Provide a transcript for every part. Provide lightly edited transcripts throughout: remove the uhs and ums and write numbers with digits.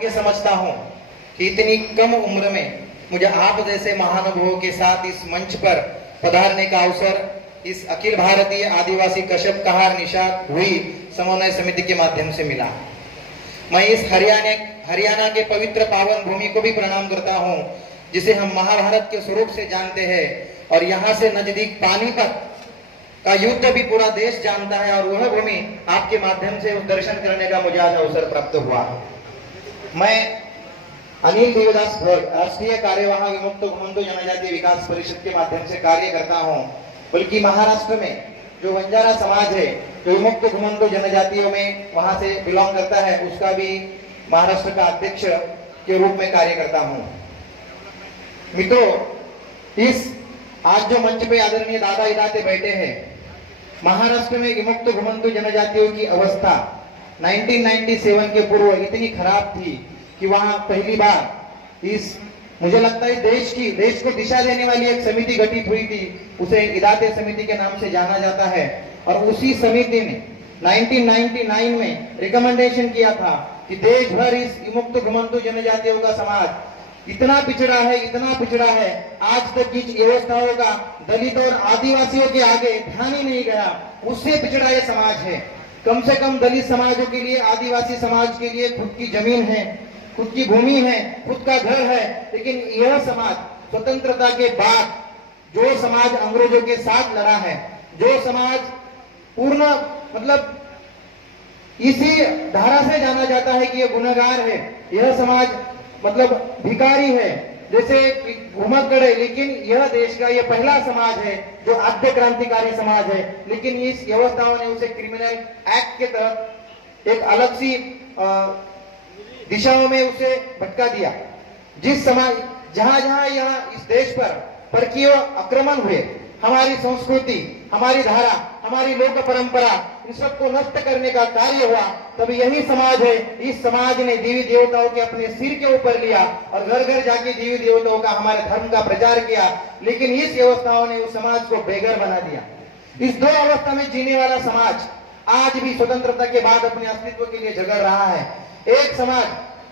के समझता हूँ कि इतनी कम उम्र में मुझे आप जैसे महानुभावों के साथ इस मंच पर पधारने का अवसर इस अखिल भारतीय आदिवासी कश्यप कहार निषाद हुई समन्वय समिति के माध्यम से मिला। मैं इस हरियाणा के पवित्र पावन भूमि को भी प्रणाम करता हूँ, जिसे हम महाभारत के स्वरूप से जानते हैं, और यहाँ से नजदीक पानीपत का युद्ध भी पूरा देश जानता है, और वह भूमि आपके माध्यम से उस दर्शन करने का मुझे आज अवसर प्राप्त हुआ। मैं अनिल देवदास भट्ट राष्ट्रीय कार्यवाह विमुक्त घुमंतु जनजाति विकास परिषद के माध्यम से कार्य करता हूं। बल्कि महाराष्ट्र में जो बंजारा समाज है, जो विमुक्त घुमंतु जनजातियों में वहां से बिलोंग करता है, उसका भी महाराष्ट्र का अध्यक्ष के रूप में कार्य करता हूं। मित्रों, इस आज जो मंच पे आदरणीय दादा इदाते बैठे हैं, महाराष्ट्र में विमुक्त घुमंतु जनजातियों की अवस्था 1997 के पूर्व इतनी खराब थी कि वहां पहली बार मुझे लगता है देश को दिशा देने वाली एक समिति गठित हुई थी। उसे इदाते समिति के नाम से जाना जाता है, और उसी समिति ने 1999 में रिकमेंडेशन किया था कि देश भर इस विमुक्त घुमंतु जनजातियों का समाज इतना पिछड़ा है, आज तक की व्यवस्थाओं का दलित और आदिवासियों के आगे ध्यान ही नहीं गया। उससे पिछड़ा यह समाज है। कम से कम दलित समाजों के लिए, आदिवासी समाज के लिए खुद की जमीन है, खुद की भूमि है, खुद का घर है, लेकिन यह समाज स्वतंत्रता के बाद जो समाज अंग्रेजों के साथ लड़ा है, जो समाज पूर्ण इसी धारा से जाना जाता है कि यह गुनहगार है, यह समाज भिखारी है, जैसे घुमक्कड़ है, लेकिन यह देश का यह पहला समाज है जो आद्य क्रांतिकारी समाज है। लेकिन इस व्यवस्थाओं ने उसे क्रिमिनल एक्ट के तरफ एक अलग सी दिशाओं में उसे भटका दिया। जिस समाज जहां यह इस देश पर परकीय आक्रमण हुए, हमारी संस्कृति, हमारी धारा, हमारी लोक परंपरा, इन सबको नष्ट करने का कार्य हुआ, तब यही समाज है, इस समाज ने देवी देवताओं के अपने सिर के ऊपर लिया और घर घर जाके देवी देवताओं का, हमारे धर्म का प्रचार किया। लेकिन इस व्यवस्थाओं ने उस समाज को बेघर बना दिया। इस दो अवस्था में जीने वाला समाज आज भी स्वतंत्रता के बाद अपने अस्तित्व के लिए झगड़ रहा है। एक समाज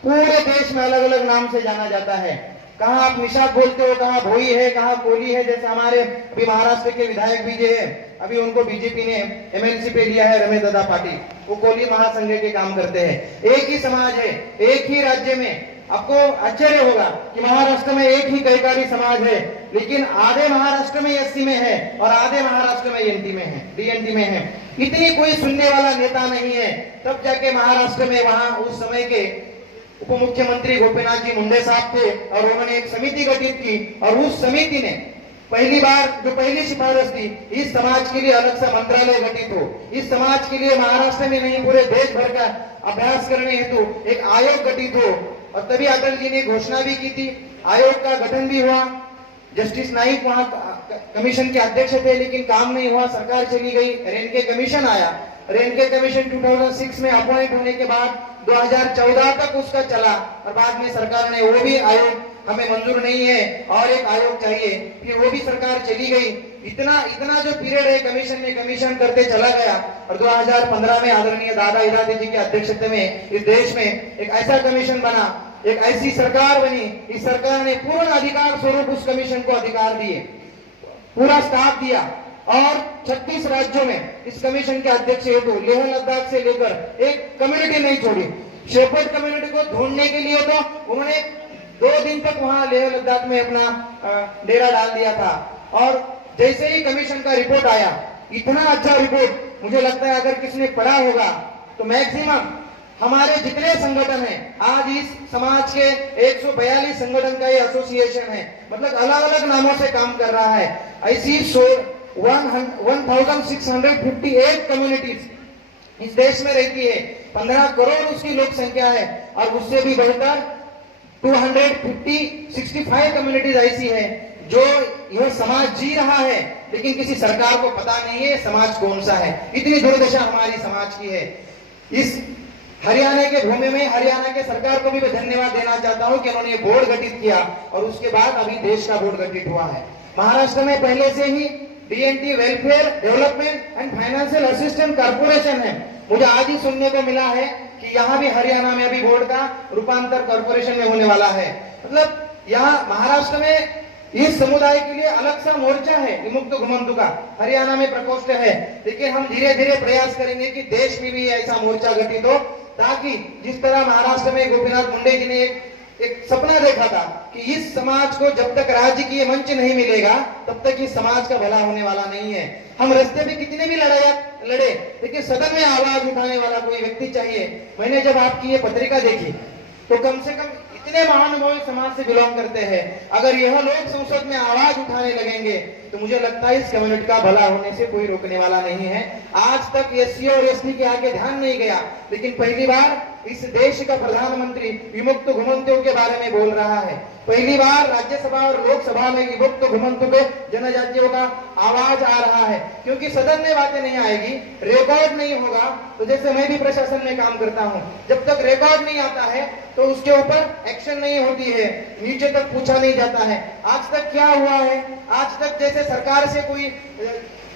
पूरे देश में अलग अलग नाम से जाना जाता है। कहाँ आप निषाद बोलते हो, कहाँ भोई है, कहाँ कोली है। जैसे हमारे अभी महाराष्ट्र के विधायक भी जो है, अभी उनको बीजेपी ने एमएलसी पे लिया है, रमेश दादा पाटिल, वो कोली महासंघ के काम करते हैं। एक ही समाज है, एक ही राज्य में। आपको आश्चर्य होगा कि महाराष्ट्र में एक ही कैकाड़ी समाज है, लेकिन आधे महाराष्ट्र में एससी में है और आधे महाराष्ट्र में एनटी में है, डीएनटी में है। इतनी कोई सुनने वाला नेता नहीं है। तब जाके महाराष्ट्र में वहां उस समय के उप मुख्यमंत्री गोपीनाथ जी मुंडे साहब थे, और उन्होंने एक समिति गठित की, और उस समिति ने पहली बार जो पहली सिफारिश थी, इस समाज के लिए अलग सा मंत्रालय गठित हो, इस समाज के लिए महाराष्ट्र में नहीं पूरे देश भर का अभ्यास करने हेतु एक आयोग गठित हो। और तभी अटल जी ने घोषणा भी की थी, आयोग का गठन भी हुआ। जस्टिस नाइक वहां कमीशन के अध्यक्ष थे, लेकिन काम नहीं हुआ, सरकार चली गई, रेनके कमीशन आया। रेनके कमीशन 2006 में अपॉइंट होने के बाद 2014 तक उसका चला, और बाद में सरकार ने वो भी आयोग हमें मंजूर नहीं है और एक आयोग चाहिए, फिर वो भी सरकार चली गई। इतना जो पीरियड है कमीशन में कमीशन करते चला गया, और 2015 में आदरणीय दादा इदाते जी की अध्यक्षता में इस देश में एक ऐसा कमीशन बना, एक ऐसी सरकार बनी। इस सरकार ने पूर्ण अधिकार स्वरूप उस कमीशन को अधिकार दिए, पूरा स्टाफ दिया, और 36 राज्यों में इस कमीशन के अध्यक्ष हेतु लेह लद्दाख से लेकर एक कम्युनिटी नहीं छोड़ी। शेपर्ड कम्युनिटी को ढूंढने के लिए तो उन्होंने 2 दिन तक वहां लेह लद्दाख में अपना डेरा डाल दिया था। और जैसे ही कमीशन का रिपोर्ट आया, इतना अच्छा रिपोर्ट, मुझे लगता है अगर किसने पढ़ा होगा तो मैक्सिमम हमारे जितने संगठन हैं, आज इस समाज के 142 संगठन का ये एसोसिएशन है, अलग अलग नामों से काम कर रहा है। ऐसी 1658 कम्युनिटीज इस देश में रहती है, 15 करोड़ उसकी लोक संख्या है, और उससे भी बढ़कर 265 कम्युनिटीज ऐसी है जो यह समाज जी रहा है, लेकिन किसी सरकार को पता नहीं है समाज कौन सा है। इतनी दुर्दशा हमारी समाज की है। इस हरियाणा के भूमि में हरियाणा के सरकार को भी मैं धन्यवाद देना चाहता हूं कि उन्होंने ये बोर्ड गठित किया, और उसके बाद अभी देश का बोर्ड गठित हुआ है। महाराष्ट्र में पहले से ही DNT welfare development and financial assistance corporation है। मुझे आज ही सुनने को मिला है कि यहाँ भी हरियाणा में अभी बोर्ड का रूपांतर कॉर्पोरेशन में होने वाला है। मतलब यहाँ महाराष्ट्र में इस समुदाय के लिए अलग सा मोर्चा है विमुक्त घुमंतु का, हरियाणा में प्रकोष्ठ है, लेकिन हम धीरे धीरे प्रयास करेंगे कि देश में भी ऐसा मोर्चा गठित हो, ताकि जिस तरह महाराष्ट्र में गोपीनाथ मुंडे जी ने एक सपना देखा था कि इस समाज को जब तक राजकीय मंच नहीं मिलेगा तब तक इस समाज का भला होने वाला नहीं है। हम रास्ते पे कितने भी लड़े, लेकिन सदन में आवाज उठाने वाला कोई व्यक्ति चाहिए। मैंने जब आपकी ये पत्रिका देखी तो कम से कम इतने महानुभावी समाज से बिलोंग करते हैं, अगर यह लोग संसद में आवाज उठाने लगेंगे तो मुझे लगता है इस कम्युनिटी का भला होने से कोई रोकने वाला नहीं है। आज तक एससी और एसटी के आगे ध्यान नहीं गया, लेकिन पहली बार इस देश का प्रधानमंत्री विमुक्त घुमंतुओं के बारे में बोल रहा है। पहली बार राज्यसभा और लोकसभा में विमुक्त घुमंतु के जनजातियों का आवाज आ रहा है, क्योंकि सदन में बातें नहीं आएगी, रिकॉर्ड नहीं होगा। तो जैसे मैं भी प्रशासन में काम करता हूँ, जब तक रिकॉर्ड नहीं आता है तो उसके ऊपर एक्शन नहीं होती है, नीचे तक पूछा नहीं जाता है। आज तक क्या हुआ है, आज तक जैसे सरकार से कोई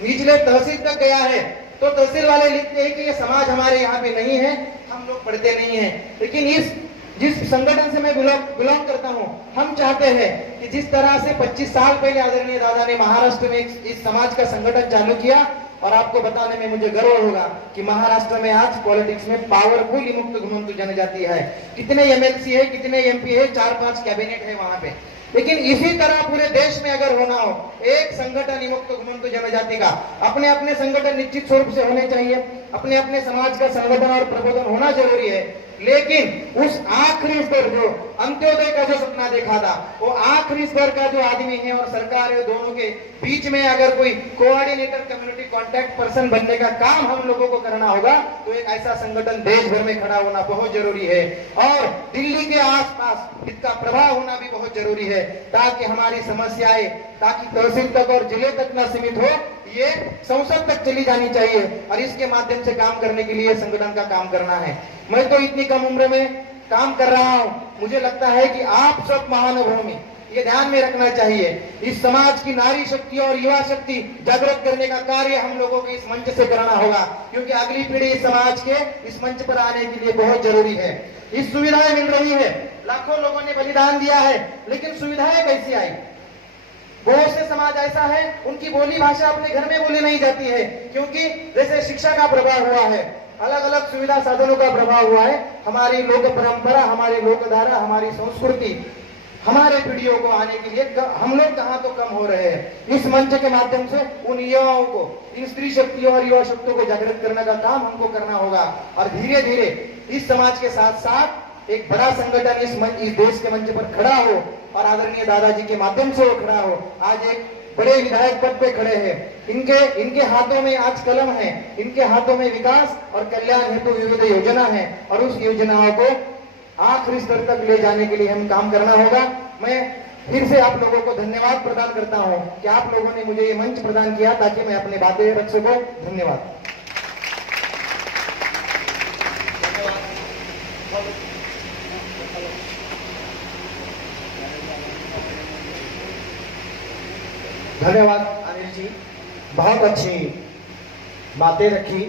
निचले तहसील तक गया है तो तहसील वाले लिखते हैं कि ये समाज हमारे यहाँ पे नहीं है, हम लोग पढ़ते नहीं है। लेकिन जिस संगठन से मैं बिलोंग करता हूँ, हम चाहते हैं कि जिस तरह से 25 साल पहले आदरणीय दादा ने महाराष्ट्र में इस समाज का संगठन चालू किया, और आपको बताने में मुझे गर्व होगा कि महाराष्ट्र में आज पॉलिटिक्स में पावरफुल विमुक्त घुमंतु जनजाति है। कितने एमएलसी है, कितने एमपी है, 4-5 कैबिनेट है वहां पे। लेकिन इसी तरह पूरे देश में अगर होना हो, एक संगठन विमुक्त घुमंतु जनजाति का, अपने अपने संगठन निश्चित स्वरूप से होने चाहिए, अपने अपने समाज का संगठन और प्रबोधन होना जरूरी है। लेकिन उस आखिरी स्तर जो अंत्योदय का जो सपना देखा था, वो आखिरी स्तर का जो आदमी है और सरकार है, दोनों के बीच में अगर कोई कोऑर्डिनेटर कम्युनिटी कांटेक्ट पर्सन बनने का काम हम लोगों को करना होगा, तो एक ऐसा संगठन देश भर में खड़ा होना बहुत जरूरी है। और दिल्ली के आसपास इसका प्रभाव होना भी बहुत जरूरी है, ताकि हमारी समस्याएं ताकि तहसील तक और जिले तक न सीमित हो, ये संसद तक चली जानी चाहिए। और इसके माध्यम से काम करने के लिए संगठन का काम करना है। मैं तो इतनी कम उम्र में काम कर रहा हूं, मुझे लगता है कि आप सब महानुभाव में ये ध्यान में रखना चाहिए, इस समाज की नारी शक्ति और युवा शक्ति जागृत करने का कार्य हम लोगों को इस मंच से करना होगा, क्योंकि अगली पीढ़ी इस समाज के इस मंच पर आने के लिए बहुत जरूरी है। इस सुविधाएं मिल रही है, लाखों लोगों ने बलिदान दिया है, लेकिन सुविधाएं कैसी आई? बहुत से समाज ऐसा है उनकी बोली भाषा अपने घर में बोली नहीं जाती है, क्योंकि जैसे शिक्षा का प्रभाव हुआ है, अलग अलग सुविधा साधनों का प्रभाव हुआ है, हमारी लोक परंपरा, हमारी लोकधारा, हमारी संस्कृति हमारे पीढ़ियों को आने के लिए हम लोग कहाँ तो कम हो रहे हैं। इस मंच के माध्यम से उन युवाओं को, इन स्त्री शक्ति और युवा शक्तियों को जागृत करने का काम हमको करना होगा। और धीरे धीरे इस समाज के साथ साथ एक बड़ा संगठन इस देश के मंच पर खड़ा हो, और आदरणीय दादाजी के माध्यम से वो खड़ा हो। आज एक बड़े विधायक पद पे खड़े हैं, इनके हाथों में आज कलम है, इनके हाथों में विकास और कल्याण हेतु विविध योजना है, और उस योजनाओं को आखिरी स्तर तक ले जाने के लिए हम काम करना होगा। मैं फिर से आप लोगों को धन्यवाद प्रदान करता हूं कि आप लोगों ने मुझे ये मंच प्रदान किया ताकि मैं अपनी बातें रख सकूं। धन्यवाद। धन्यवाद अनिल जी, बहुत अच्छी बातें रखी।